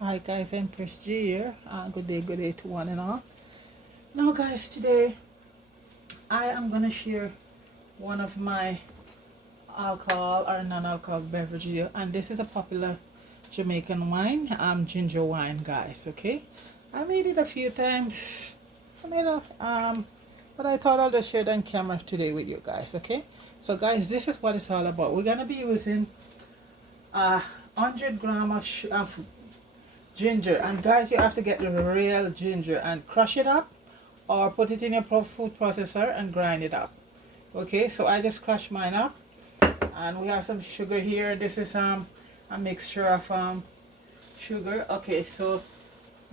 Hi guys, Empress G here. Good day to one and all. Now guys, today I am gonna share one of my alcohol or non-alcoholic beverage here, and this is a popular Jamaican wine, ginger wine, guys. Okay, I made it a few times. I made a but I thought I'll just share it on camera today with you guys. Okay, so guys, this is what it's all about. We're gonna be using 100 grams of ginger, and guys, you have to get the real ginger and crush it up or put it in your food processor and grind it up. Okay, so I just crushed mine up, and we have some sugar here. This is a mixture of sugar. Okay, so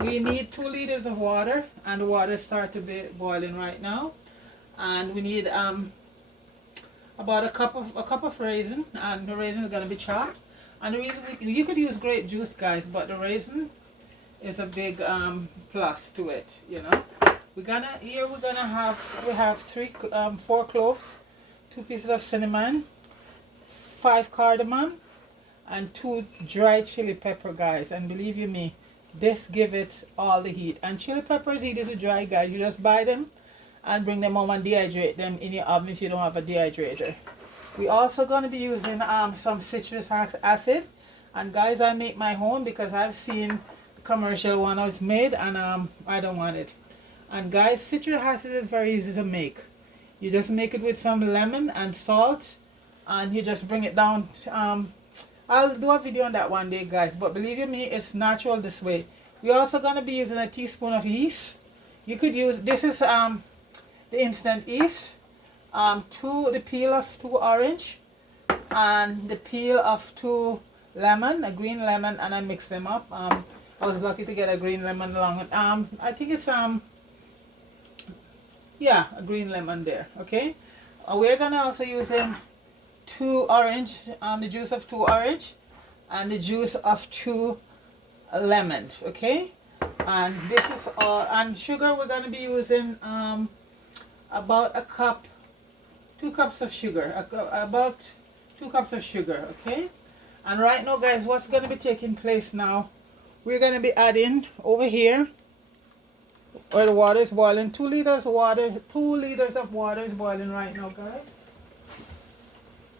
we need 2 liters of water, and the water start to be boiling right now, and we need about a cup of raisin, and the raisin is going to be chopped. And the reason you could use grape juice, guys, but the raisin is a big plus to it, you know. We have 4 cloves, 2 pieces of cinnamon, 5 cardamom, and 2 dry chili pepper, guys. And believe you me, this give it all the heat. And chili peppers easy to dry, guys. You just buy them and bring them home and dehydrate them in your oven if you don't have a dehydrator. We also going to be using some citrus acid, and guys, I make my own because I've seen the commercial one was made, and I don't want it. And guys, citrus acid is very easy to make. You just make it with some lemon and salt, and you just bring it down. I'll do a video on that one day, guys, but believe you me, it's natural this way. We're also going to be using a teaspoon of yeast. You could use, this is the instant yeast. The peel of 2 orange and the peel of 2 lemon, a green lemon, and I mix them up. I was lucky to get a green lemon along with, I think it's yeah, a green lemon there. Okay, we're gonna also use 2 orange, the juice of 2 orange and the juice of 2 lemons. Okay, and this is all. And sugar, we're gonna be using about a cup, 2 cups of sugar, about 2 cups of sugar. Okay, and right now, guys, what's going to be taking place now, we're going to be adding over here where the water is boiling, 2 liters of water. 2 liters of water is boiling right now, guys.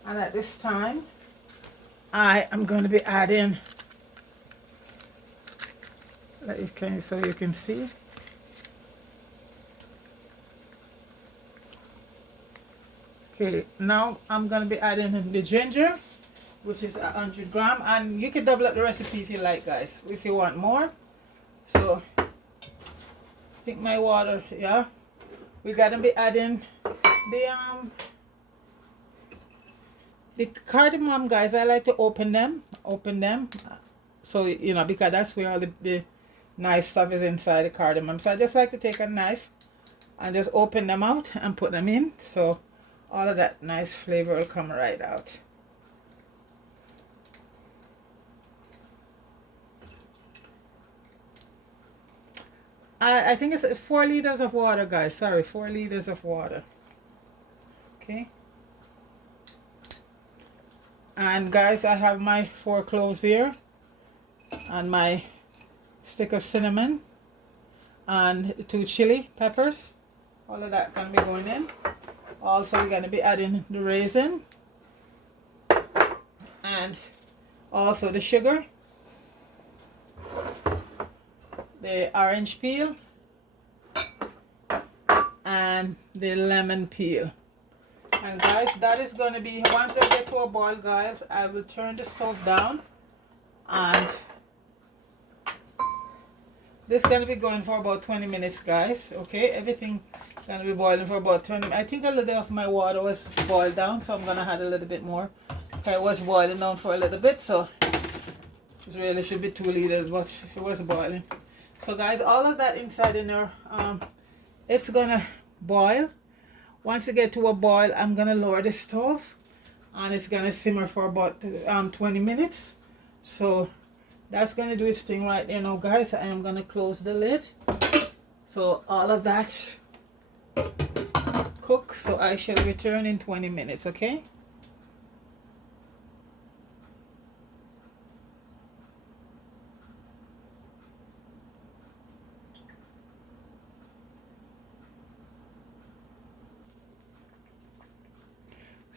And at this time, I am going to be adding, so you can see. Okay, now I'm going to be adding the ginger, which is 100 grams, and you can double up the recipe if you like, guys, if you want more. So I think my water, yeah, we're going to be adding the cardamom, guys. I like to open them, so you know, because that's where all the nice stuff is inside the cardamom. So I just like to take a knife and just open them out and put them in, so all of that nice flavor will come right out. I think it's 4 liters of water, guys. Sorry, 4 liters of water. Okay. And guys, I have my 4 cloves here and my stick of cinnamon and 2 chili peppers. All of that can be going in. Also, we're going to be adding the raisin and also the sugar, the orange peel, and the lemon peel. And guys, that is going to be, once I get to a boil, guys, I will turn the stove down, and this is going to be going for about 20 minutes, guys. Okay, everything going to be boiling for about 20 minutes. I think a little of my water was boiled down, so I'm going to add a little bit more. Okay, it was boiling down for a little bit, so it really should be 2 liters, but it was boiling. So guys, all of that inside in there, it's going to boil. Once it get to a boil, I'm going to lower the stove, and it's going to simmer for about 20 minutes. So that's going to do its thing right there now, guys. I am going to close the lid. So all of that cook, so I shall return in 20 minutes. Okay,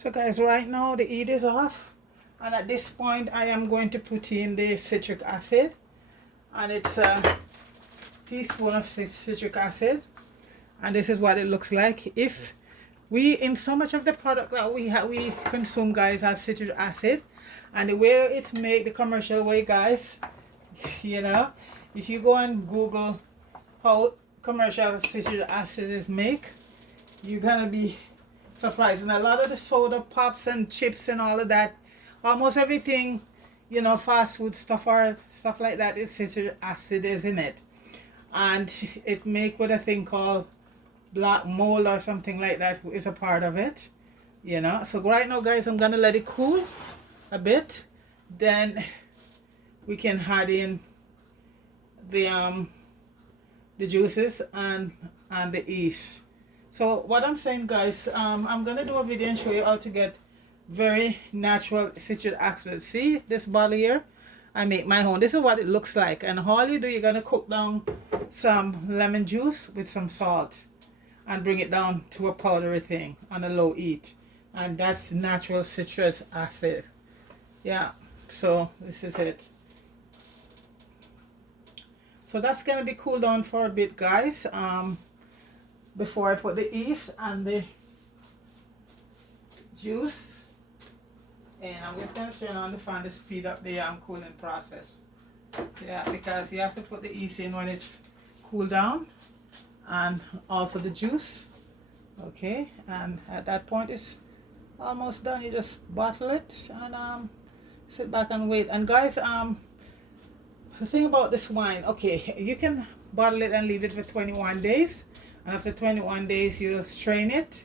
So guys, right now the heat is off, and at this point I am going to put in the citric acid, and it's a teaspoon of citric acid, and this is what it looks like. If we, in so much of the product that we consume, guys, have citric acid, and the way it's made, the commercial way, guys, you know, if you go and Google how commercial citric acid is made, you're gonna be surprised. And a lot of the soda pops and chips and all of that, almost everything, you know, fast food stuff or stuff like that, is citric acid is in it, and it make with a thing called black mold or something like that is a part of it, you know. So right now, guys, I'm gonna let it cool a bit, then we can add in the juices and the yeast. So what I'm saying, guys, I'm gonna do a video and show you how to get very natural citric acid. See this bottle here, I make my own. This is what it looks like, and all you do, you're gonna cook down some lemon juice with some salt and bring it down to a powdery thing on a low heat, and that's natural citrus acid. Yeah, so this is it. So that's gonna be cooled down for a bit, guys, before I put the yeast and the juice. And I'm just gonna turn on the fan to speed up the cooling process. Yeah, because you have to put the yeast in when it's cooled down, and also the juice. Okay, and at that point it's almost done. You just bottle it and sit back and wait. And guys, the thing about this wine, okay, you can bottle it and leave it for 21 days, and after 21 days you strain it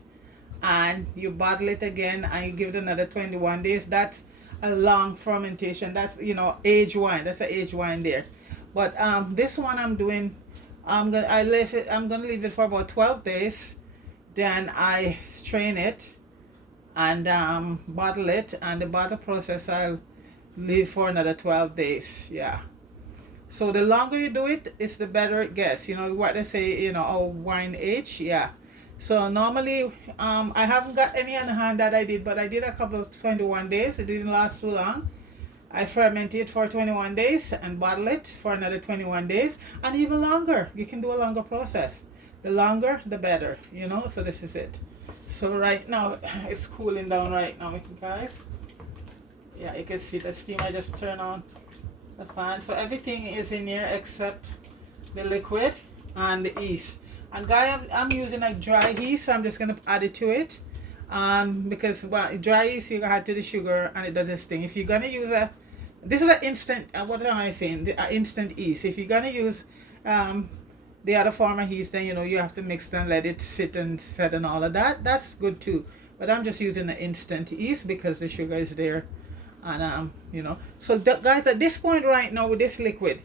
and you bottle it again and you give it another 21 days. That's a long fermentation. That's, you know, aged wine. That's an aged wine there. But this one I'm doing, I'm gonna leave it for about 12 days, then I strain it and bottle it, and the bottle process I'll leave for another 12 days. Yeah, so the longer you do it, it's the better it gets. You know what they say, you know, oh, wine age. Yeah, so normally I haven't got any on hand that I did, but I did a couple of 21 days. It didn't last too long. I ferment it for 21 days and bottle it for another 21 days, and even longer. You can do a longer process. The longer the better, you know. So this is it. So right now it's cooling down right now, guys. Yeah, you can see the steam. I just turn on the fan, so everything is in here except the liquid and the yeast. And guys, I'm using like dry yeast, so I'm just gonna add it to it, because well, dry yeast you add to the sugar and it does this thing. If you're gonna use this is an instant, what am I saying, the instant yeast. If you're gonna use the other form of yeast, then you know you have to mix and let it sit and set and all of that. That's good too, but I'm just using the instant yeast because the sugar is there. And you know, so guys, at this point right now with this liquid,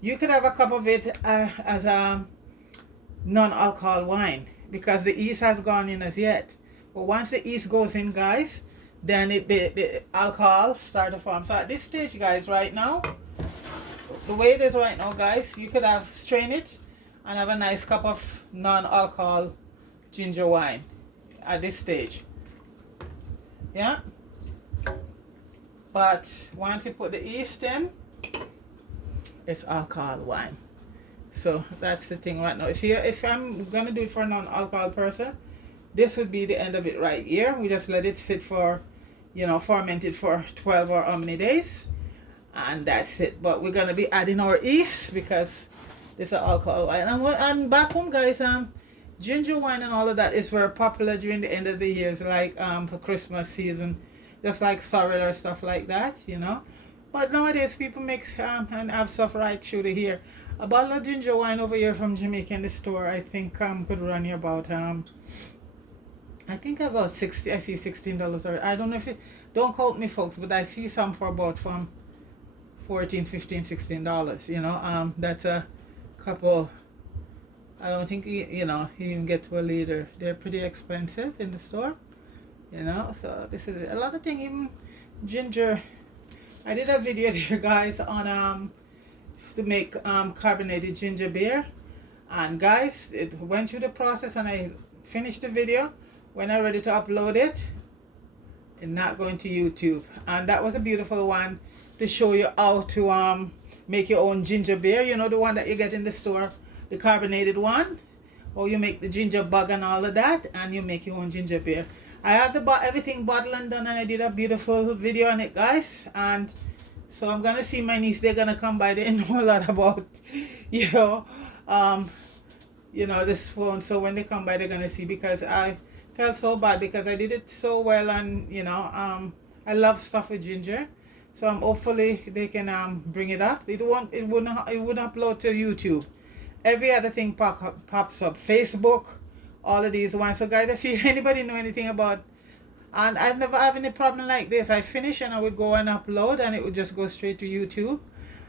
you could have a cup of it as a non-alcohol wine, because the yeast has gone in as yet. But once the yeast goes in, guys, then the alcohol start to form. So at this stage, guys, right now, the way it is right now, guys, you could have strain it and have a nice cup of non-alcohol ginger wine at this stage. Yeah, but once you put the yeast in, it's alcohol wine. So that's the thing right now. If I'm gonna do it for a non-alcohol person, this would be the end of it right here. We just let it sit for, you know, ferment it for 12 or how many days, and that's it. But we're gonna be adding our yeast because this is alcohol wine. And back home, guys, ginger wine and all of that is very popular during the end of the years, like for Christmas season, just like sorrel or stuff like that, you know. But nowadays people make and have stuff right through the year. A bottle of ginger wine over here from Jamaica in the store, I think could run you about I think about 60. I see $16, or I don't know if it, don't quote me folks, but I see some for about from $14, $15, $16. You know, that's a couple. I don't think you know you can get to a liter. They're pretty expensive in the store. You know, so this is a lot of things. Even ginger. I did a video there, guys, on to make carbonated ginger beer, and guys, it went through the process and I finished the video. When I'm ready to upload it, and not going to YouTube. And that was a beautiful one to show you how to make your own ginger beer. You know, the one that you get in the store, the carbonated one. Or you make the ginger bug and all of that, and you make your own ginger beer. I have everything bottled and done, and I did a beautiful video on it, guys. And so I'm gonna see my niece. They're gonna come by. They know a lot about, you know, this phone. So when they come by, they're gonna see, because I felt so bad because I did it so well, and I love stuff with ginger. So hopefully they can bring it up. It wouldn't upload to YouTube. Every other thing pops up, Facebook, all of these ones. So guys, if anybody know anything about, and I've never had any problem like this, I finish and I would go and upload, and it would just go straight to YouTube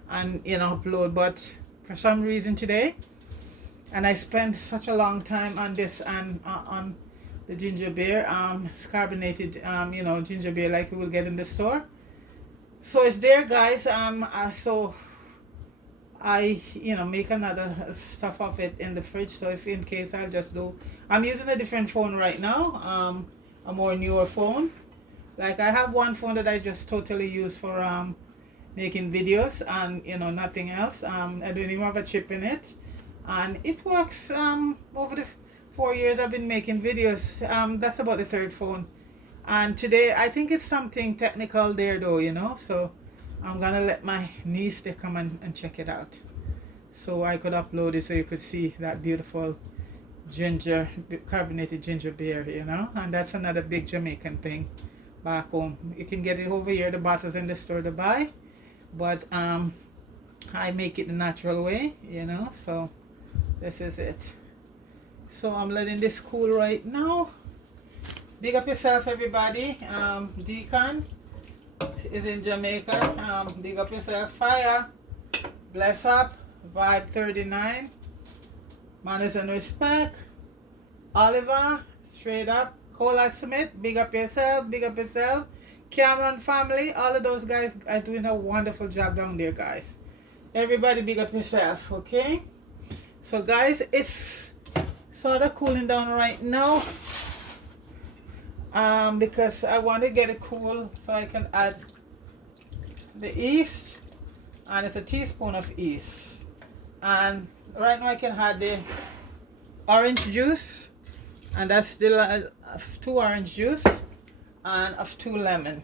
and upload. But for some reason today, and I spent such a long time on this, and on the ginger beer, it's carbonated ginger beer like you will get in the store. So it's there, guys. So I make another stuff of it in the fridge, so if in case I'm using a different phone right now, a more newer phone. Like I have one phone that I just totally use for making videos and nothing else. I don't even have a chip in it, and it works. Over the 4 years I've been making videos, that's about the third phone, and today I think it's something technical there though, so I'm gonna let my niece to come and check it out, so I could upload it so you could see that beautiful carbonated ginger beer, and that's another big Jamaican thing back home. You can get it over here, the bottles in the store to buy, but I make it the natural way, so this is it. So I'm letting this cool right now. Big up yourself, everybody. Deacon is in Jamaica. Big up yourself. Fire. Bless up. Vibe 39. Manners and respect. Oliver. Straight up. Cola Smith. Big up yourself. Big up yourself. Cameron family. All of those guys are doing a wonderful job down there, guys. Everybody big up yourself. Okay. So guys, it's sort of cooling down right now. Because I want to get it cool so I can add the yeast, and it's a teaspoon of yeast, and right now I can add the orange juice, and that's still 2 orange juice and of 2 lemon.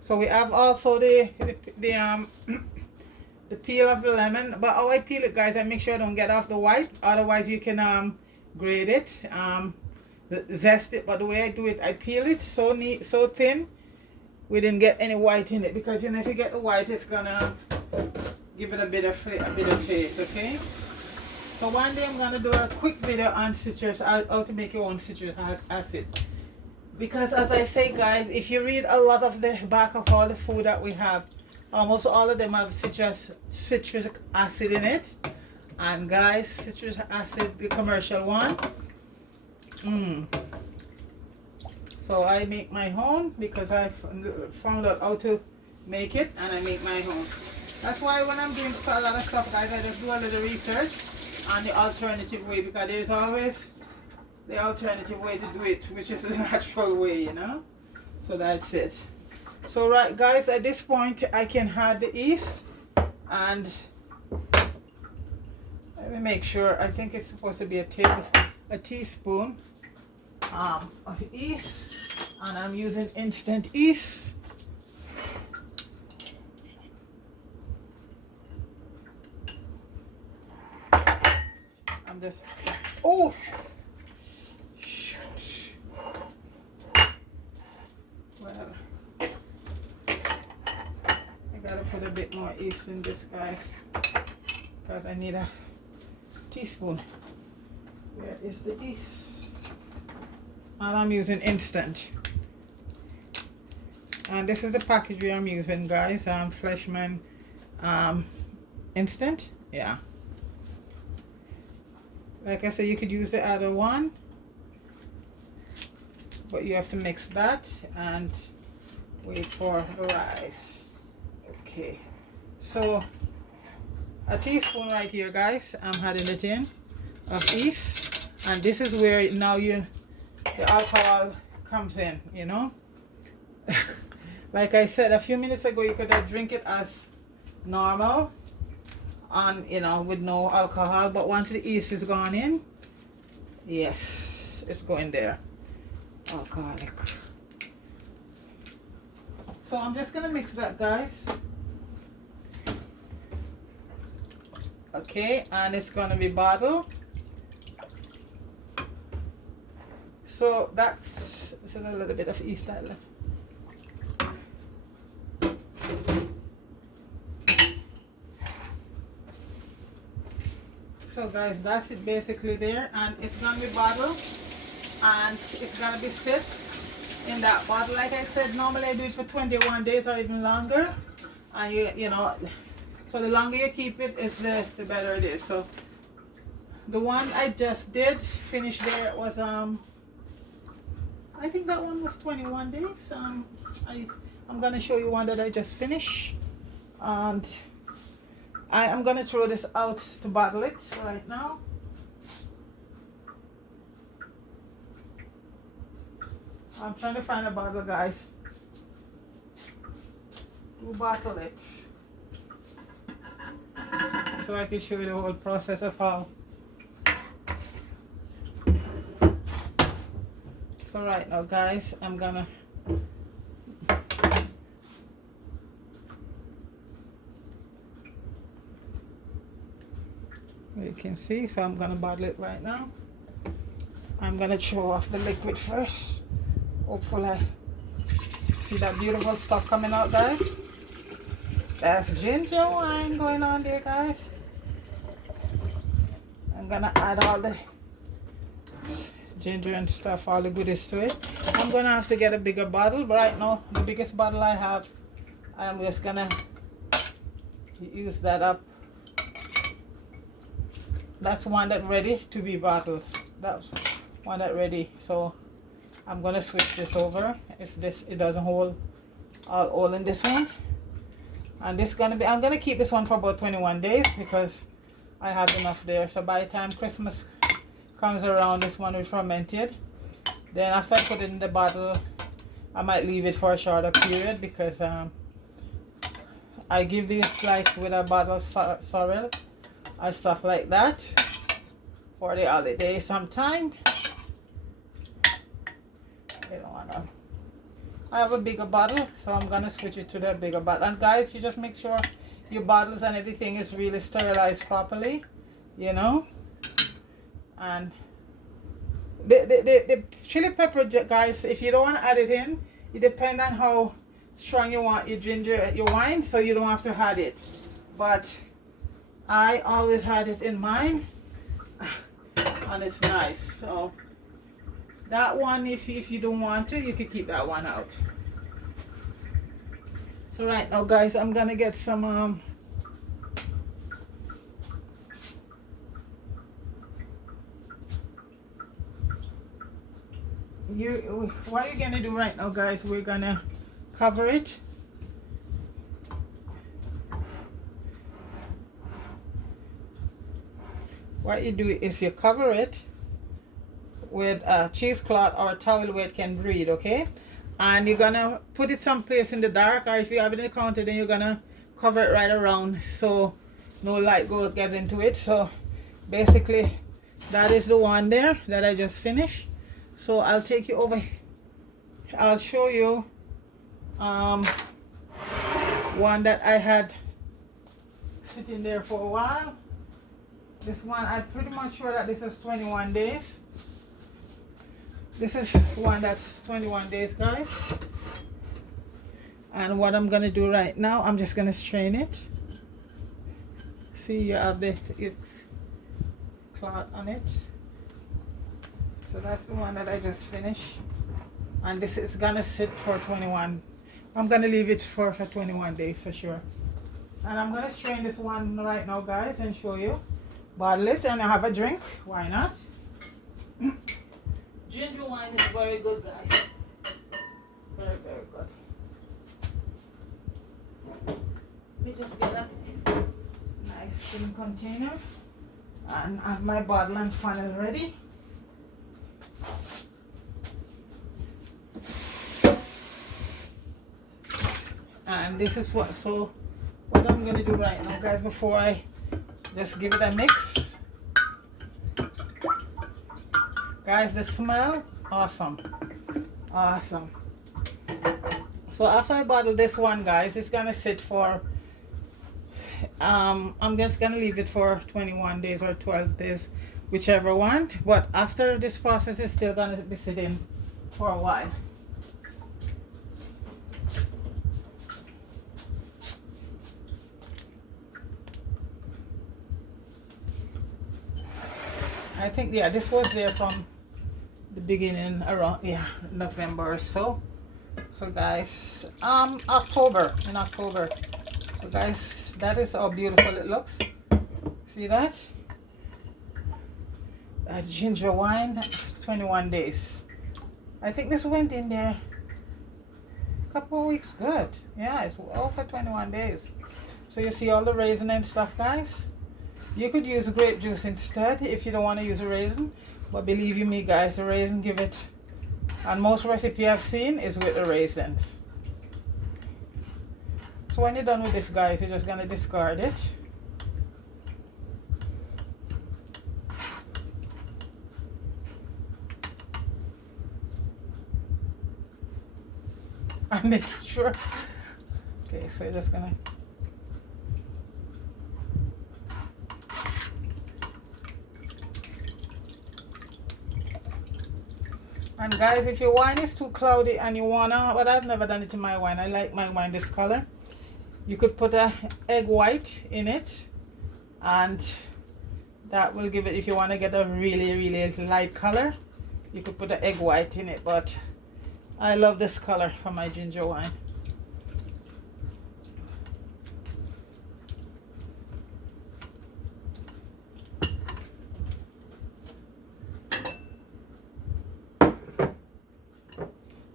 So we have also the peel of the lemon, but how I peel it, guys, I make sure I don't get off the white, otherwise you can grate it, zest it. But the way I do it, I peel it so neat, so thin, we didn't get any white in it, because if you get the white, it's gonna give it a bit of taste. Okay, so one day I'm gonna do a quick video on citrus, how to make your own citric acid, because as I say, guys, if you read a lot of the back of all the food that we have, almost all of them have citric acid in it. And guys, citric acid, the commercial one, so I make my own, because I found out how to make it, and I make my own. That's why when I'm doing a lot of stuff, guys, I just do a little research on the alternative way, because there's always the alternative way to do it, which is the natural way, so that's it. So right, guys, at this point I can add the yeast, and let me make sure. I think it's supposed to be a teaspoon of yeast, and I'm using instant yeast. I'm just, oh shoot, well, I gotta put a bit more yeast in this, guys, because I need a teaspoon. Where is the yeast? And I'm using instant, and this is the package I'm using, guys. Fleshman instant. Yeah, like I said, you could use the other one, but you have to mix that and wait for the rise. Okay, so a teaspoon right here, guys. I'm adding it in of yeast, and this is where now the alcohol comes in, Like I said a few minutes ago, you could have drink it as normal, on, you know, with no alcohol, but once the yeast is gone in, yes, it's going there. Alcoholic. So I'm just gonna mix that, guys. Okay, and it's gonna be bottled. So that's a little bit of yeast that left. So guys, that's it basically there, and it's gonna be bottled, and it's gonna be sit in that bottle. Like I said, normally I do it for 21 days or even longer, and you know, so the longer you keep it, is the better it is. So the one I just did finish there was I think that one was 21 days. I'm gonna show you one that I just finished, and I am gonna throw this out to bottle it right now. I'm trying to find a bottle, guys, to bottle it, so I can show you the whole process of how. So right now, guys, I'm gonna you can see, so I'm gonna bottle it right now. I'm gonna throw off the liquid first. Hopefully, see that beautiful stuff coming out, guys. That's ginger wine going on there, guys. I'm gonna add all the ginger and stuff, all the goodies to it. I'm gonna have to get a bigger bottle, but right now the biggest bottle I have, I'm just gonna use that up. That's one that ready to be bottled. That's one that ready. So I'm gonna switch this over if it doesn't hold all in this one. And this gonna be, I'm gonna keep this one for about 21 days because I have enough there. So by the time Christmas comes around, this one will fermented. Then after I put it in the bottle, I might leave it for a shorter period because I give this like with a bottle sorrel and stuff like that for the holiday sometime. I don't wanna. I have a bigger bottle, so I'm gonna switch it to the bigger bottle. And guys, you just make sure your bottles and everything is really sterilized properly, you know. And the chili pepper, guys, if you don't want to add it in, it depends on how strong you want your ginger, your wine, so you don't have to add it. But I always had it in mine, and it's nice. So that one, if you don't want to, you can keep that one out. So right now, guys, I'm gonna get some what you're gonna do right now, guys, we're gonna cover it. What you do is you cover it with a cheesecloth or a towel where it can breathe, okay? And you're gonna put it someplace in the dark, or if you have it in the counter, then you're gonna cover it right around so no light gets into it. So basically that is the one there that I just finished. So I'll take you over, I'll show you one that I had sitting there for a while. This one, I'm pretty much sure that this is 21 days. This is one that's 21 days, guys. And what I'm gonna do right now, I'm just gonna strain it. See, you have the cloth on it. So that's the one that I just finished. And this is gonna sit for 21. I'm gonna leave it for 21 days for sure. And I'm gonna strain this one right now, guys, and show you. Bottle it and have a drink. Why not? Ginger wine is very good, guys. Very, very good. Let me just get a nice thin container and have my bottle and funnel ready. this is what, so what I'm gonna do right now, guys, before I just give it a mix. Guys, the smell, awesome. Awesome. So after I bottle this one, guys, it's gonna sit for I'm just gonna leave it for 21 days or 12 days, whichever one. But after this process, it's still gonna be sitting for a while. I think, yeah, this was there from the beginning, around, yeah, November or so. So guys, October, in October. So guys, that is how beautiful it looks. See that? That's ginger wine, 21 days. I think this went in there a couple of weeks. Good. Yeah, it's over 21 days. So you see all the raisin and stuff, guys. You could use grape juice instead if you don't want to use a raisin. But believe you me, guys, the raisin give it. And most recipe I've seen is with the raisins. So when you're done with this, guys, you're just gonna discard it. And make sure. Okay, so you're just gonna. And guys, if your wine is too cloudy and you wanna, but I've never done it in my wine, I like my wine this color. You could put a egg white in it, and that will give it, if you want to get a really, really light color, you could put an egg white in it. But I love this color for my ginger wine.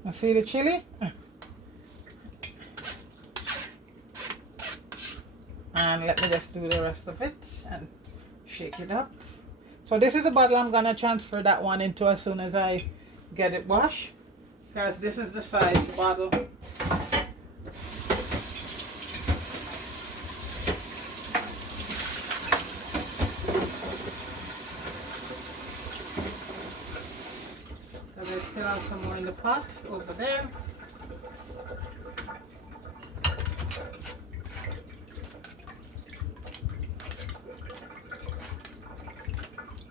And see the chili? And let me just do the rest of it and shake it up. So this is the bottle I'm gonna transfer that one into as soon as I get it washed, because this is the size bottle. Because I still have some more in the pot over there.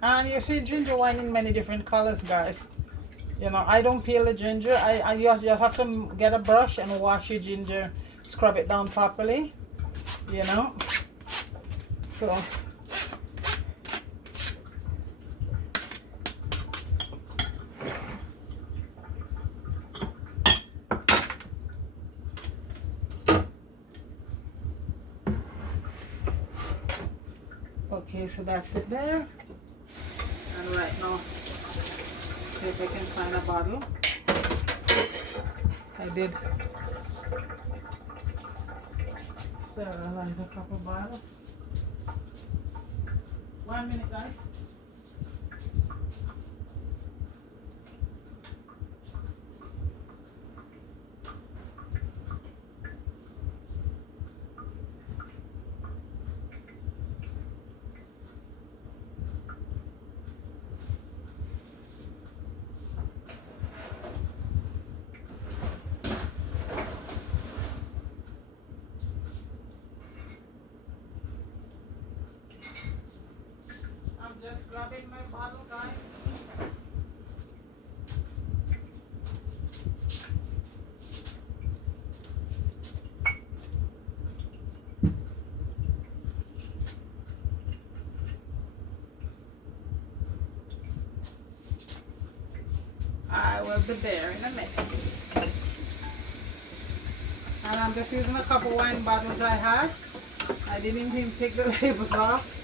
And you see ginger wine in many different colors, guys. You know, I don't peel the ginger. You have to get a brush and wash your ginger, scrub it down properly, you know. So okay, so that's it there. And right now, see if I can find a bottle. I did sterilize a couple bottles. 1 minute, guys. Just grabbing my bottle, guys. I will be there in a minute. And I'm just using a couple wine bottles I had. I didn't even take the labels off.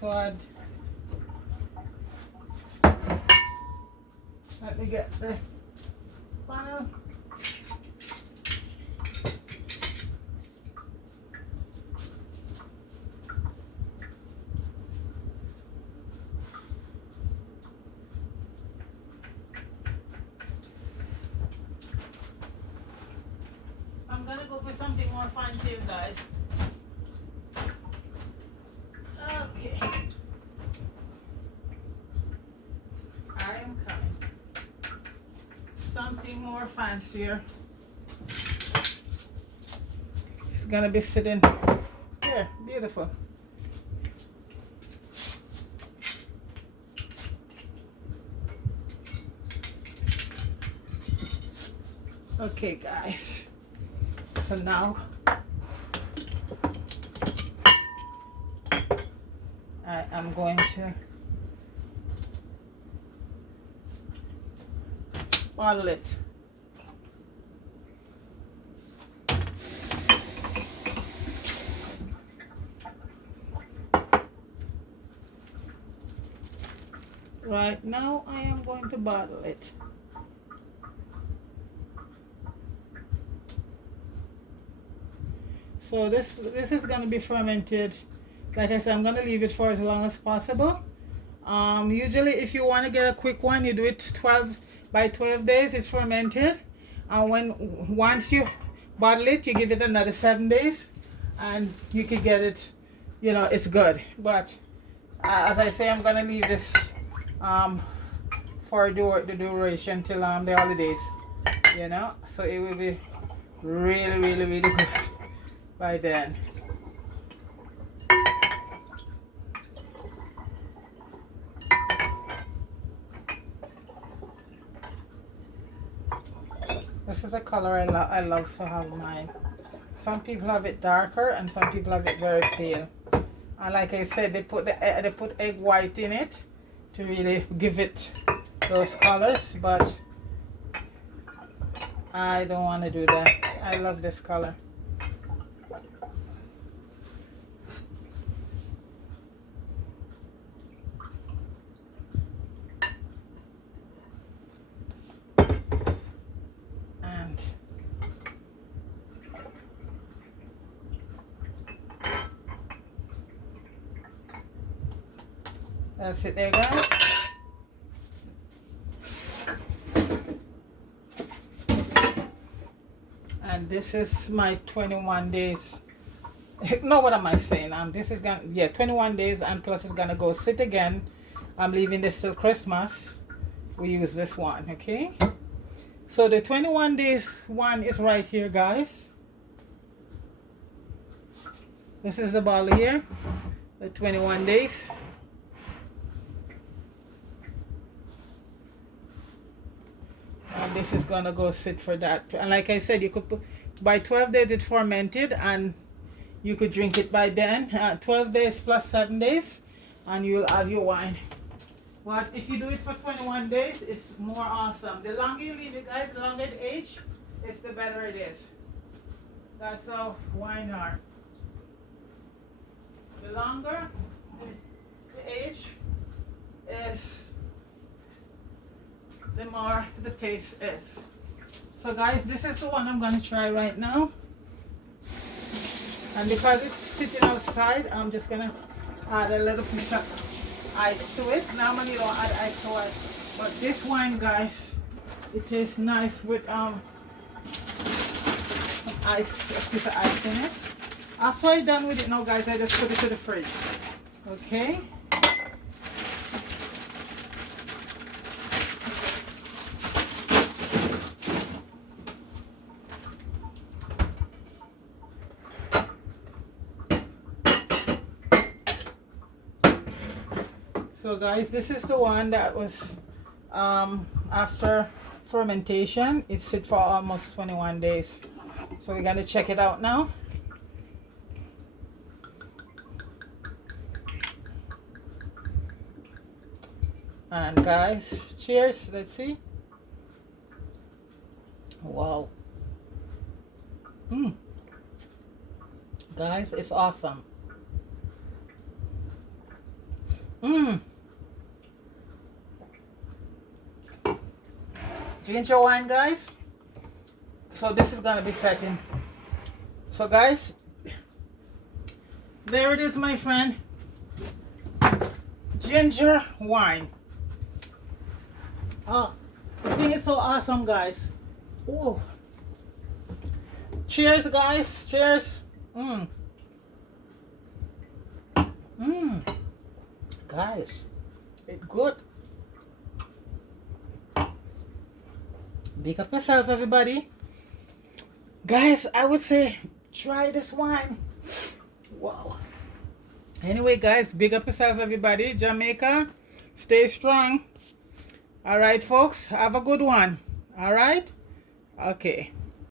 So let me get the funnel. go for something more fancy, guys. Okay. I am coming. Something more fancier. It's gonna be sitting here. Beautiful. Okay, guys. So now I am going to bottle it. Right now I am going to bottle it. So this is going to be fermented. Like I said, I'm going to leave it for as long as possible. Usually if you want to get a quick one, you do it 12 by 12 days. It's fermented, and once you bottle it, you give it another 7 days, and you can get it. You know, it's good. But as I say, I'm going to leave this for the duration till the holidays. You know, so it will be really good by then. This is the color I love to have mine. Some people have it darker and some people have it very pale. And like I said, they put egg white in it to really give it those colors, but I don't want to do that. I love this color. That's it there, guys. And this is my 21 days. No, what am I saying? This is gonna, yeah, 21 days, and plus it's gonna go sit again. I'm leaving this till Christmas. We use this one, okay? So the 21 days one is right here, guys. This is the bottle here, the 21 days. And this is gonna go sit for that. And like I said, you could put, by 12 days it's fermented, and you could drink it by then. 12 days plus 7 days, and you'll have your wine. But if you do it for 21 days, it's more awesome. The longer you leave it, guys, the longer it age, it's the better it is. That's how wine are. The longer the age is, the more the taste is. So guys, this is the one I'm going to try right now. And because it's sitting outside, I'm just going to add a little piece of ice to it. Normally you don't add ice to it, but this wine, guys, it tastes nice with some ice, a piece of ice in it. After I'm done with it now, guys, I just put it to the fridge. Okay. So guys, this is the one that was after fermentation. It sit for almost 21 days. So we're gonna check it out now. And guys, cheers. Let's see. Wow. Guys, it's awesome. Ginger wine, guys. So this is gonna be setting. So guys, there it is, my friend. Ginger wine. Oh, the thing is so awesome, guys. Oh, Cheers, guys. Cheers. Guys, it's good. Big up yourself, everybody. Guys, I would say try this wine. Wow. Anyway, guys, big up yourself, everybody. Jamaica, stay strong. All right, folks, have a good one. All right. Okay.